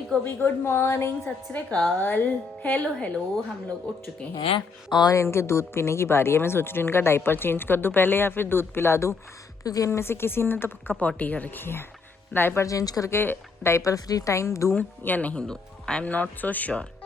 सभी को भी गुड मॉर्निंग, सत श्री अकाल, हेलो हेलो। हम लोग उठ चुके हैं और इनके दूध पीने की बारी है। मैं सोच रही हूँ इनका डायपर चेंज कर दूँ पहले या फिर दूध पिला दूँ, क्योंकि इनमें से किसी ने तो पक्का पॉटी कर रखी है। डायपर चेंज करके डायपर फ्री टाइम दूँ या नहीं दूँ, I am not so sure.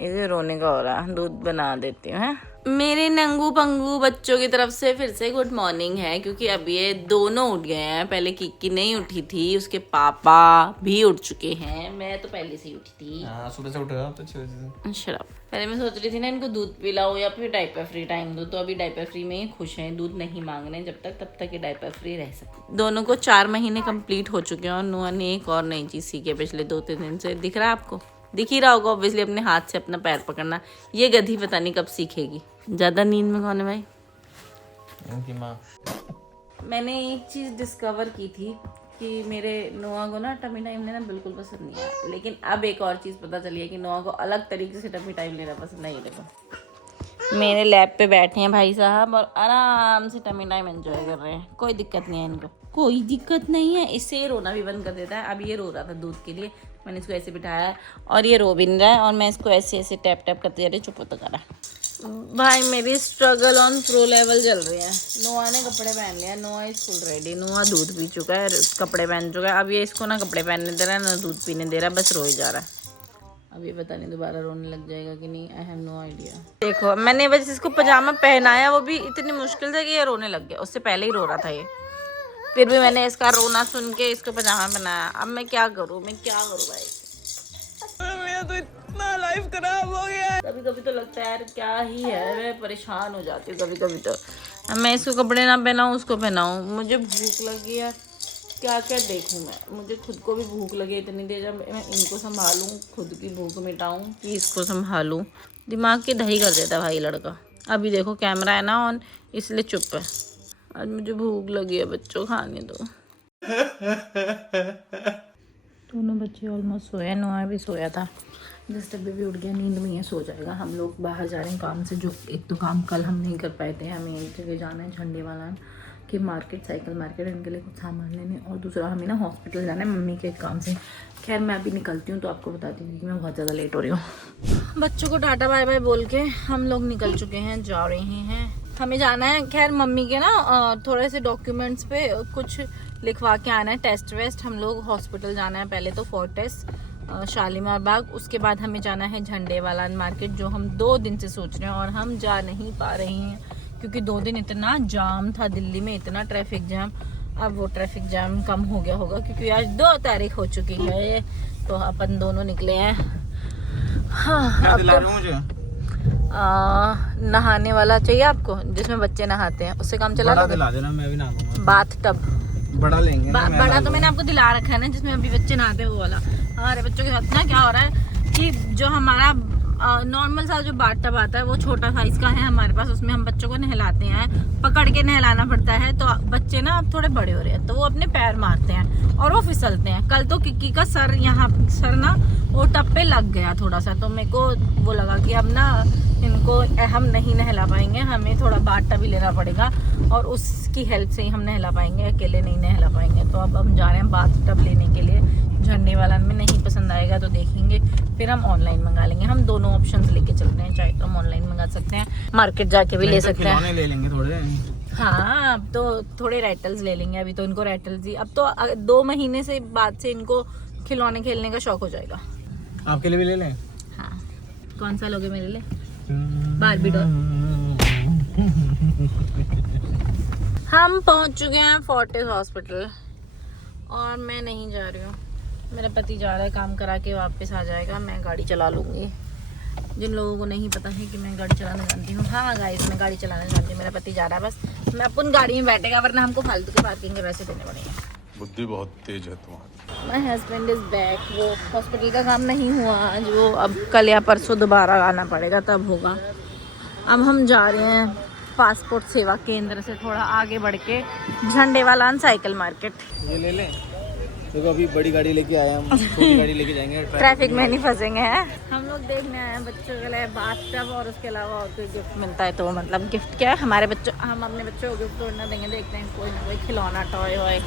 इसे रोने का हो रहा है, दूध बना देती हूँ। है मेरे नंगू पंगू बच्चों की तरफ से फिर से गुड मॉर्निंग है, क्योंकि अब ये दोनों उठ गए हैं। पहले किक्की नहीं उठी थी, उसके पापा भी उठ चुके हैं। मैं तो पहले से ही उठी थी, सुबह से उठ रहा तो 6 बजे से। शराब। पहले मैं सोच रही थी ना इनको दूध पिलाओ या फिर डायपर फ्री टाइम दो, तो अभी डायपर फ्री में ही खुश हैं। दूध नहीं मांग रहे जब तक, तब तक ये डायपर फ्री रह सकते। दोनों को 4 महीने कंप्लीट हो चुके हैं और नुआ ने एक और नई चीज सीखी है पिछले 2-3 दिन से। दिख रहा है आपको? दिख ही रहा होगा ऑब्वियसली, अपने हाथ से अपना पैर पकड़ना। ये गधी पता नहीं कब सीखेगी। ज्यादा नींद में कौन है भाई? उनकी माँ। मैंने एक चीज डिस्कवर की थी कि मेरे नोआ को ना टमी टाइम लेना बिल्कुल पसंद नहीं है, लेकिन अब एक और चीज पता चली है कि नोआ को अलग तरीके से टमी टाइम लेना पसंद नहीं। देखो मेरे लैब पे बैठे हैं भाई साहब और आराम से टमी टाइम एंजॉय कर रहे हैं। कोई दिक्कत नहीं है इनको, कोई दिक्कत नहीं है। इससे ये रोना भी बंद कर देता है। अब ये रो रहा था दूध के लिए, मैंने इसको ऐसे बिठाया है और ये रो भी नहीं रहा है, और मैं इसको ऐसे ऐसे टैप टैप करते जा रही, चुप होता जा रहा। भाई मेरी स्ट्रगल ऑन प्रो लेवल चल रही है। नोआ ने कपड़े पहन लिया, नोआ इज फुल रेडी। नोआ दूध पी चुका है, कपड़े पहन चुका है। अब ये इसको ना कपड़े पहनने दे रहा है ना दूध पीने दे रहा है, बस रोए जा रहा है। अब ये पता नहीं दोबारा रोने लग जाएगा कि नहीं, आई हैव नो आइडिया। देखो मैंने बस इसको पजामा पहनाया, वो भी इतनी मुश्किल से कि ये रोने लग गया। उससे पहले ही रो रहा था ये, फिर भी मैंने इसका रोना सुन के इसको पजामा पहनाया। अब मैं क्या करूँ, मैं क्या करूँ भाई? मेरा तो इतना लाइफ खराब हो गया है। कभी कभी तो लगता है यार क्या ही है, मैं परेशान हो जाती हूँ कभी कभी। तो मैं इसको कपड़े ना पहनाऊँ, उसको पहनाऊँ। मुझे भूख लगी है, क्या क्या देखूँ मैं? मुझे खुद को भी भूख लगी इतनी देर, जब मैं इनको संभालूँ, खुद की भूख मिटाऊँ कि इसको संभालूँ। दिमाग की दही कर देता भाई लड़का। अभी देखो कैमरा है ना ऑन, इसलिए चुप है। आज मुझे भूख लगी है, बच्चों खाने दो। दोनों बच्चे ऑलमोस्ट सोए, नोआ भी सोया था। जस्ट अभी भी उठ गया, नींद में ही सो जाएगा। हम लोग बाहर जा रहे हैं काम से, जो एक तो काम कल हम नहीं कर पाए थे। हमें एक जगह जाना है झंडे वाला की मार्केट, साइकिल मार्केट, इनके लिए कुछ सामान लेने, और दूसरा हमें ना हॉस्पिटल जाना है मम्मी के काम से। खैर मैं अभी निकलती हूँ तो आपको बताती हूँ कि मैं बहुत ज़्यादा लेट हो रही हूँ। बच्चों को टाटा बाय बाय बोल के हम लोग निकल चुके हैं, जा रहे हैं। हमें जाना है खैर मम्मी के ना थोड़े से डॉक्यूमेंट्स पे कुछ लिखवा के आना है, टेस्ट वेस्ट। हम लोग हॉस्पिटल जाना है पहले तो फोर्टिस शालीमार बाग, उसके बाद हमें जाना है झंडे वाला मार्केट, जो हम 2 दिन से सोच रहे हैं और हम जा नहीं पा रहे हैं, क्योंकि 2 दिन इतना जाम था दिल्ली में, इतना ट्रैफिक जाम। अब वो ट्रैफिक जाम कम हो गया होगा, क्योंकि आज 2 तारीख हो चुकी है। तो अपन दोनों निकले हैं। हाँ अब तो नहाने वाला चाहिए आपको, जिसमें बच्चे नहाते हैं, उससे काम चला दिला देना, मैं भी नहाऊंगा। बाथ टब बड़ा लेंगे ना, बड़ा तो मैंने आपको दिला रखा है ना, जिसमें अभी बच्चे नहाते हैं वो वाला। हमारे बच्चों के साथ ना क्या हो रहा है कि जो हमारा नॉर्मल सा जो बाथ टब आता है वो छोटा साइज का है हमारे पास, उसमें हम बच्चों को नहलाते हैं, पकड़ के नहलाना पड़ता है। तो बच्चे ना अब थोड़े बड़े हो रहे हैं, तो वो अपने पैर मारते हैं और वो फिसलते हैं। कल तो किक्की का सर यहाँ सर ना वो टब पे लग गया थोड़ा सा, तो मेरे को वो लगा कि अब ना इनको हम नहीं नहला पाएंगे, हमें थोड़ा बाथ टब भी लेना पड़ेगा और उसकी हेल्प से ही हम नहला पाएंगे, अकेले नहीं नहला पाएंगे। तो अब हम जा रहे हैं बाथ टब लेने के लिए झंडे वाला में। नहीं पसंद आएगा तो देखेंगे, फिर हम ऑनलाइन मंगा लेंगे। हम दोनों ऑप्शंस लेके चलते हैं, चाहे तो हम ऑनलाइन मंगा सकते हैं, मार्केट जाके भी ले सकते हैं। ले लेंगे थोड़े। हाँ अब तो थोड़े रैटल्स ले लेंगे, अभी तो इनको रैटल्स ही, अब तो 2 महीने से बाद से इनको खिलौने खेलने का शौक हो जाएगा। आपके लिए भी ले लें? हाँ कौन सा लोगे मेरे लिए? Barbie doll. हम पहुंच चुके हैं फोर्टिस हॉस्पिटल और मैं नहीं जा रही हूँ, मेरा पति जा रहा है, काम करा के वापस आ जाएगा, मैं गाड़ी चला लूँगी। जिन लोगों को नहीं पता है कि मैं गाड़ी चलाना जानती हूँ, हाँ गाइस मैं गाड़ी चलाना जानती हूँ। मेरा पति जा रहा है, बस मैं अपन गाड़ी में बैठेगा, वरना हमको फालतू के पार्किंग के पैसे देने पड़ेंगे। बुद्धि बहुत तेज है तुम्हारी। My husband is back. वो हॉस्पिटल का काम नहीं हुआ आज, वो अब कल या परसों दोबारा आना पड़ेगा, तब होगा। अब हम जा रहे हैं पासपोर्ट सेवा केंद्र से थोड़ा आगे बढ़ के झंडे वाला साइकिल मार्केट। ये ले लें? देखो अभी बड़ी गाड़ी लेके आए हम, छोटी गाड़ी लेके जाएंगे, ट्रैफिक में नहीं फंसेंगे हैं। हम लोग देखने आए हैं बच्चों के लिए बाथ टब, और उसके अलावा और कोई गिफ्ट मिलता है तो मतलब गिफ्ट क्या है, हमारे बच्चों, हम अपने बच्चों को गिफ्ट तोड़ना देंगे। देखते हैं कोई ना कोई खिलौना टॉय वॉय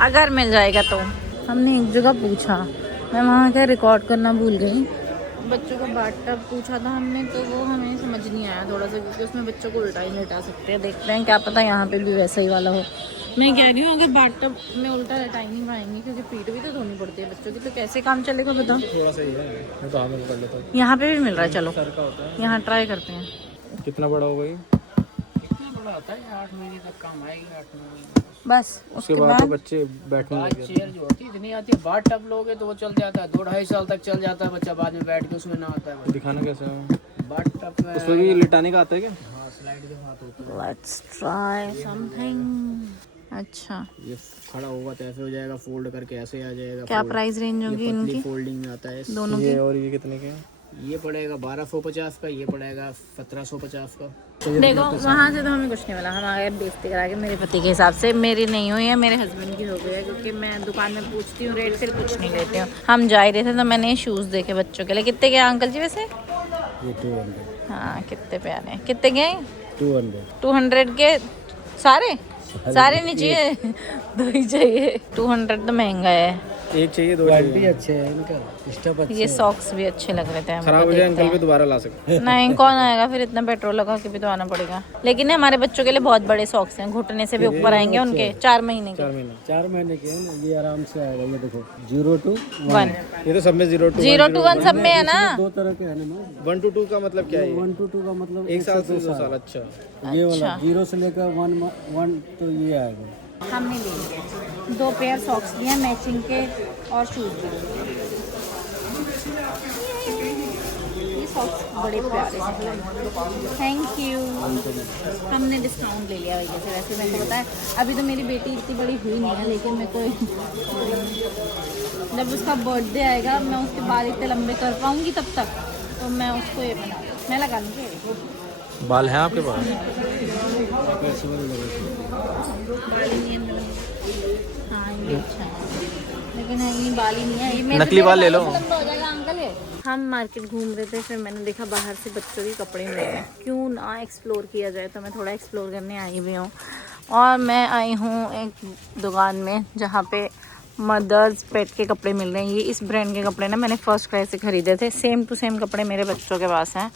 अगर मिल जाएगा तो। हमने एक जगह पूछा मैं वहाँ का रिकॉर्ड करना भूल गई। बच्चों को बाथटब पूछा था हमने, तो वो हमें समझ नहीं आया थोड़ा सा, क्योंकि उसमें बच्चों को उल्टा ही लेटा सकते हैं। देखते हैं, क्या पता यहाँ पे भी वैसा ही वाला हो। मैं कह रही हूँ अगर बाथटब में उल्टा लेटा ही नहीं पाएंगे, क्योंकि पीठ भी तो धोनी पड़ती है बच्चों की, तो कैसे काम चलेगा बताओ। थोड़ा सा ही है, मैं तो हाथ में कर लेता हूँ। यहाँ पे भी मिल रहा है, चलो सर का होता है। यहाँ ट्राई करते हैं। कितना बड़ा होगा ये? कितना बड़ा होता है, 8 महीने तक काम आएगी, 8 महीने। बस उसके बाद तो बच्चे बैठने लग गए। चेयर जो होती है इतनी आती है, बाथ टब लोगे तो वो चल जाता है 2-2.5 साल तक चल जाता है बच्चा, बाद में बैठ के उसमें ना आता है। दिखाना कैसे है? बाथ टब में उसमें भी लिटाने का आता है क्या? हाँ, स्लाइड के साथ होता है। Let's try something. अच्छा, ये खड़ा होगा तो ऐसे हो जाएगा, फोल्ड करके ऐसे आ जाएगा। क्या प्राइस रेंज होगी इनकी फोल्डिंग में आता है। दोनों की? ये और ये कितने के हैं? ये पड़ेगा 1250 का, ये पड़ेगा 1750 का। देखो वहाँ से तो हमें कुछ नहीं मिला, हम आ गए बेइज्जती करा के। मेरे पति के हिसाब से मेरी नहीं हुई है, मेरे हस्बैंड की हो गई है, क्योंकि मैं दुकान में पूछती हूँ रेट, फिर कुछ नहीं लेती हूँ। हम जा ही रहे थे तो मैंने शूज़ देखे बच्चों के लिए। कितने के अंकल जी वैसे? ये 200। हाँ, कितने प्यारे हैं। कितने के? 200। 200 के सारे नहीं चाहिए, 2 ही चाहिए। 200 तो महंगा है। एक चाहिए, 2 क्वालिटी चाहिए। अच्छे है इनका, स्टफ अच्छे ये सॉक्स भी अच्छे लग रहे थे। हम खराब तो हो जाए देखते अंकल भी हैं। दोबारा ला सकते हैं। नहीं, कौन आएगा फिर, इतना पेट्रोल लगा के भी तो आना पड़ेगा। लेकिन हमारे बच्चों के लिए बहुत बड़े सॉक्स हैं, घुटने से भी ऊपर आएंगे उनके। 4 महीने के। 4 महीने के हैं ना, ये आराम से आएगा। ये देखो 0 to 1 ये तो सब में 0 to 0 to 1 सब में है ना। 2 तरह के है ना। 1 to 2 का मतलब क्या है? 1 to 2 का मतलब 1 साल से 2 साल। अच्छा, ये वाला 0 से लेकर 1 तो ये आएगा। हमने ले लिए 2 पेयर सॉक्स लिए मैचिंग के, और शूज भी लिए। ये सॉक्स बड़े प्यारे से, थैंक यू। हमने डिस्काउंट ले लिया भैया से। वैसे मेरे को पता है अभी तो मेरी बेटी इतनी बड़ी हुई नहीं है, लेकिन मेरे को जब उसका बर्थडे आएगा, मैं उसके बाल इतने लंबे कर पाऊँगी तब तक, तो मैं उसको ये बना, मैं लगा लूँगी। बाल हैं आपके पास? बाल ही नहीं है मेरे। हाँ, ये अच्छा है, लेकिन है ये बाल ही नहीं है। ये मेरे नकली बाल ले लो। लंबा हो जाएगा अंकल ये। हम मार्केट घूम रहे थे, फिर मैंने देखा बाहर से बच्चों के कपड़े मिल रहे हैं, क्यों ना एक्सप्लोर किया जाए। तो मैं थोड़ा एक्सप्लोर करने आई हुई हूँ, और मैं आई हूँ एक दुकान में जहाँ पे मदर्स पेट के कपड़े मिल रहे हैं। ये इस ब्रांड के कपड़े ना मैंने फर्स्ट क्राई से ख़रीदे थे। सेम टू सेम कपड़े मेरे बच्चों के पास हैं,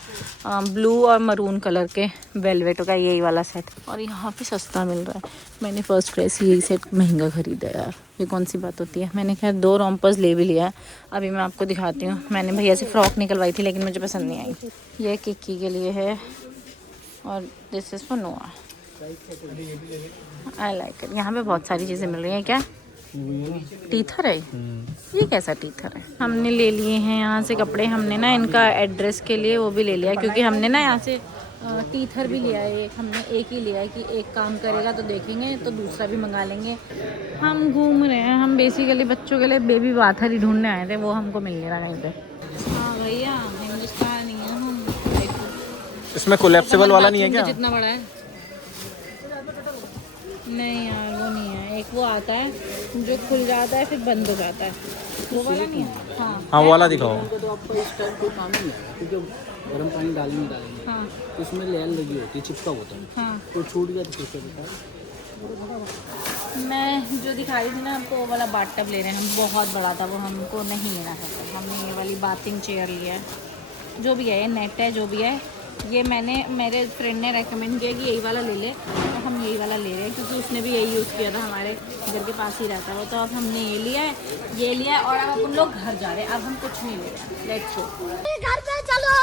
ब्लू और मरून कलर के, वेलवेट का यही वाला सेट, और यहाँ पे सस्ता मिल रहा है। मैंने फर्स्ट क्राई से यही सेट महंगा ख़रीदा यार, ये कौन सी बात होती है। मैंने खैर 2 रोम्पर्स ले भी लिया है, अभी मैं आपको दिखाती हूँ। मैंने भैया से फ़्रॉक निकलवाई थी, लेकिन मुझे पसंद नहीं आई। ये किक्की के लिए है, और दिस इज़ फॉर नोआ। I like it. यहाँ पे बहुत सारी चीज़ें मिल रही हैं। क्या टीथर है? ये कैसा टीथर है? हमने ले लिए हैं यहाँ से कपड़े। हमने ना इनका एड्रेस के लिए वो भी ले लिया, क्योंकि हमने ना यहाँ से टीथर भी लिया है। हमने एक ही लिया है कि एक काम करेगा तो देखेंगे, तो दूसरा भी मंगा लेंगे। हम घूम रहे हैं, हम बेसिकली बच्चों के लिए बेबी बाथर ही ढूंढने आए थे, वो हमको मिल नहीं रहा कहीं पे। हाँ भैया, हिंदुस्तान ही है हम। इसमें कोलैप्सिबल वाला नहीं है क्या? जितना बड़ा है नहीं यार, वो नहीं है। एक वो आता है जो खुल जाता है फिर बंद हो जाता है, वो वाला नहीं है। हाँ वो वाला दिखाओ। तो आपको इस टाइम कोई काम नहीं आएगा, क्योंकि गर्म पानी डालेंगे हाँ तो इसमें लेयर लगी होती है, चिपका होता है। हाँ। तो छूट गया तो कैसे बताओ। मैं जो दिखाई थी ना आपको, वो वाला बाथटब ले रहे हैं हम। बहुत बड़ा था वो, हमको नहीं लेना था। हमने ये वाली बाथिंग चेयर लिया है, जो भी है, ये नेट है जो भी है। ये मेरे फ्रेंड ने रेकमेंड किया कि यही वाला ले ले, तो हम यही वाला ले रहे हैं, क्योंकि उसने भी यही यूज़ किया था, हमारे घर के पास ही रहता है वो। तो अब हमने ये लिया है, और अब अपन लोग घर जा रहे हैं। अब हम कुछ नहीं ले रहे हैं, लेट्स गो घर पे चलो।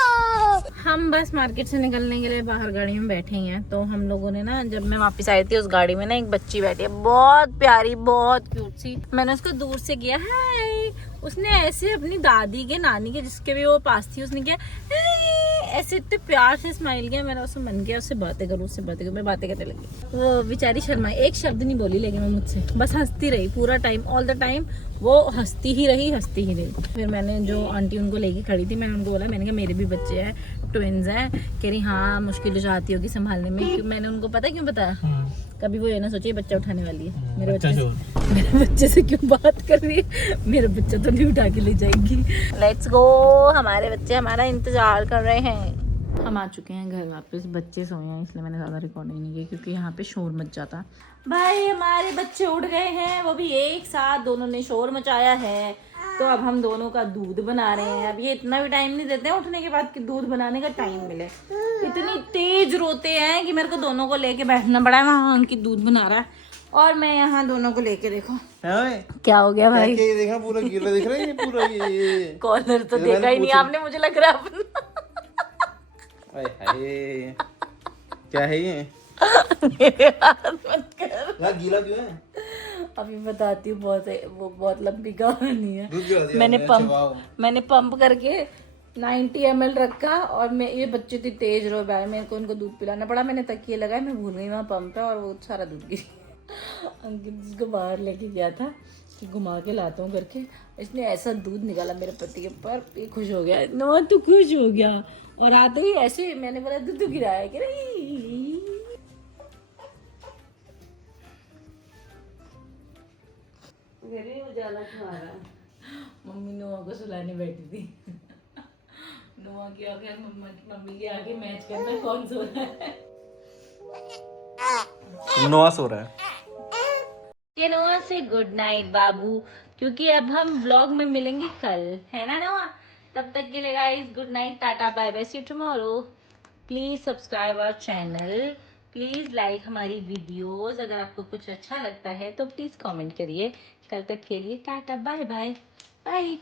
हम बस मार्केट से निकलने के लिए बाहर गाड़ी में बैठे ही हैं। तो हम लोगों ने ना, जब मैं वापस आई थी, उस गाड़ी में ना एक बच्ची बैठी है, बहुत प्यारी, बहुत क्यूट सी। मैंने उसको दूर से किया हाय, उसने ऐसे अपनी दादी के, नानी के, जिसके भी वो पास थी, उसने किया ऐसे इतने प्यार से स्माइल किया। मेरा उससे मन किया उससे बातें करूँ, मैं बातें करने लगी। वो बेचारी शर्माई, एक शब्द नहीं बोली, लेकिन वो मुझसे बस हंसती रही पूरा टाइम, ऑल द टाइम वो हंसती ही रही। फिर मैंने जो आंटी उनको लेके खड़ी थी, मैंने उनको बोला, मैंने कहा मेरे भी बच्चे हैं, ट्विन्स हैं। कह रही हाँ, मुश्किल हो जाती होगी संभालने में। मैंने उनको पता क्यों बताया, कभी वो ये ना सोचे बच्चा उठाने वाली है। मेरे बच्चे से क्यों बात कर रही है, मेरा बच्चा तो नहीं उठा के ले जाएगी। लेट्स गो, हमारे बच्चे हमारा इंतजार कर रहे हैं। हम आ चुके हैं घर वापस। बच्चे सोए हैं, इसलिए मैंने ज़्यादा रिकॉर्डिंग नहीं की, क्योंकि यहाँ पे शोर मच जाता। भाई हमारे बच्चे उठ गए हैं, वो भी एक साथ, दोनों ने शोर मचाया है। तो अब हम दोनों का दूध बना रहे हैं। अब ये इतना भी टाइम नहीं देते हैं उठने के बाद कि दूध बनाने का टाइम मिले। इतनी तेज रोते हैं कि मेरे को दोनों को लेके बैठना पड़ा है। वहाँ उनकी दूध बना रहा है और मैं यहाँ दोनों को लेके, देखो क्या हो गया भाई। ये देखा पूरा गीला दिख रहा है, ये पूरा ये कॉलर तो देखा ही नहीं आपने, मुझे लग रहा है हाय हाय, क्या है ये? मेरे हाथ मत कर। यार गीला क्यों है? अभी बताती हूँ, वो बहुत लंबी कहानी है। दूध गिरा दिया मैंने पंप करके 90 ml रखा और मैं, ये बच्चे इतनी तेज रो भाई, मेरे को उनको दूध पिलाना पड़ा। मैंने तकिए लगाए, मैं भूल गई वहाँ पंप है और वो सारा दूध गिर। अंकित जिसको बाहर लेके गया था कि घुमा के लाता हूँ करके, इसने ऐसा दूध निकाला मेरे पति के पर, ये खुश हो गया। नो तू खुश हो गया। और आते ही ऐसे मैंने बोला दूध गिराया कि नहीं। उजाला क्यों आ रहा है? मम्मी नोआ को सुलाने बैठी थी। नोआ की आगे मम्मी के आगे मैच करना कौन सो रहा है। नोआ सो रहा है। ये नोआ से गुड नाइट बाबू, क्योंकि अब हम व्लॉग में मिलेंगे कल, है ना नोआ? तब तक के लिए guys good night, tata bye bye, see you tomorrow. Please subscribe our channel, please like हमारी वीडियोस। अगर आपको कुछ अच्छा लगता है तो प्लीज कमेंट करिए। कल तक के लिए टाटा बाय बाय बाय।